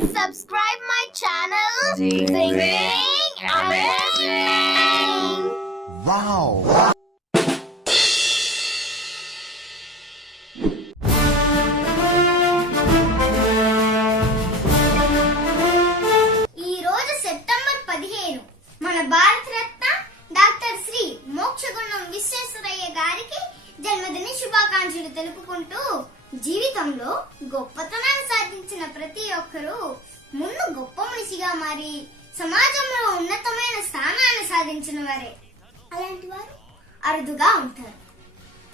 subscribe my channel. Zing, zing, amazing. Wow. ఈ రోజు September పదిహేను మన భారత రత్న డాక్టర్ శ్రీ మోక్షగుండం విశ్వేశ్వరయ్య గారికి జన్మదిన శుభాకాంక్షలు తెలుపుకుంటూ జీవితంలో గొప్పతనాన్ని సాధించిన ప్రతి ఒక్కరూ ముందు గొప్ప మనిషిగా మారి సమాజంలో ఉన్నతమైన స్థానాన్ని సాధించిన వారే. అలాంటి వారు? అరుదుగా ఉంటారు.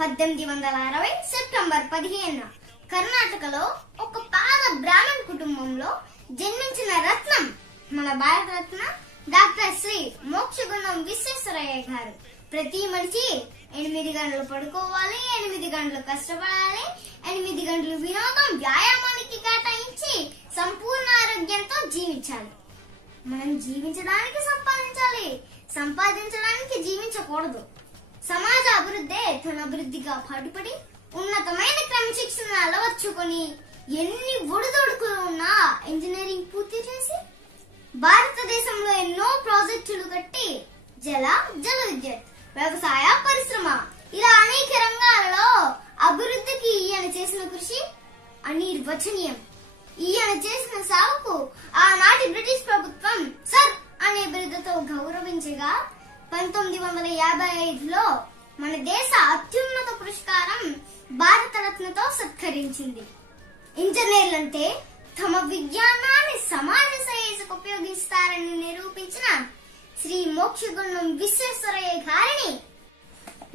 పద్దెనిమిది వందల అరవై సెప్టెంబర్ పదిహేను కర్ణాటకలో ఒక పాద బ్రాహ్మణ్ కుటుంబంలో జన్మించిన రత్నం మన భారత రత్న డాక్టర్ శ్రీ మోక్షగుండం విశ్వేశ్వరయ్య గారు. ప్రతి మనిషి ఎనిమిది గంటలు పడుకోవాలి ఎనిమిది గంటలు కష్టపడాలి ఎనిమిది గంటలు వినోదం వ్యాయామానికి మనం జీవించడానికి సంపాదించాలి. సంపాదించడానికి జీవించకూడదు. సమాజ అభివృద్ధే తన అభివృద్ధిగా పాటుపడి ఉన్నతమైన క్రమశిక్షణ అలవర్చుకొని ఎన్ని ఒడిదొడుకులు ఉన్నా ఇంజనీరింగ్ పూర్తి చేసి భారతదేశంలో ఎన్నో ప్రాజెక్టులు కట్టి జల జల విద్యుత్ వ్యవసాయ పరిశ్రమ ఇలా అనేక రంగాలలో అభివృద్ధికి ఈయన చేసిన కృషి అనిర్వచనీయం. ఈయన చేసిన సాగుకు ఆనాటి బ్రిటిష్ ప్రభుత్వం సర్ అనే బిరుదుతో గౌరవించగా పంతొమ్మిది వందల యాభై ఐదులో మన దేశ అత్యున్నత పురస్కారం భారతరత్నతో సత్కరించింది. ఇంజనీర్లంటే తమ విజ్ఞానాన్ని సమాజ శ్రేయస్సుకు ఉపయోగిస్తారని నిరూపించిన శ్రీ మోక్షగుండం విశ్వేశ్వరయ్య గారిని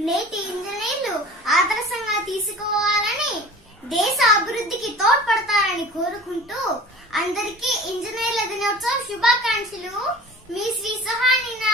నేటి ఇంజనీర్లు ఆదర్శంగా తీసుకోవాలని దేశ అభివృద్ధికి తోడ్పడతారు కోరుకుంటూ అందరికీ ఇంజనీర్ల దినోత్సవం శుభాకాంక్షలు. మీ శ్రీ సుహానినా.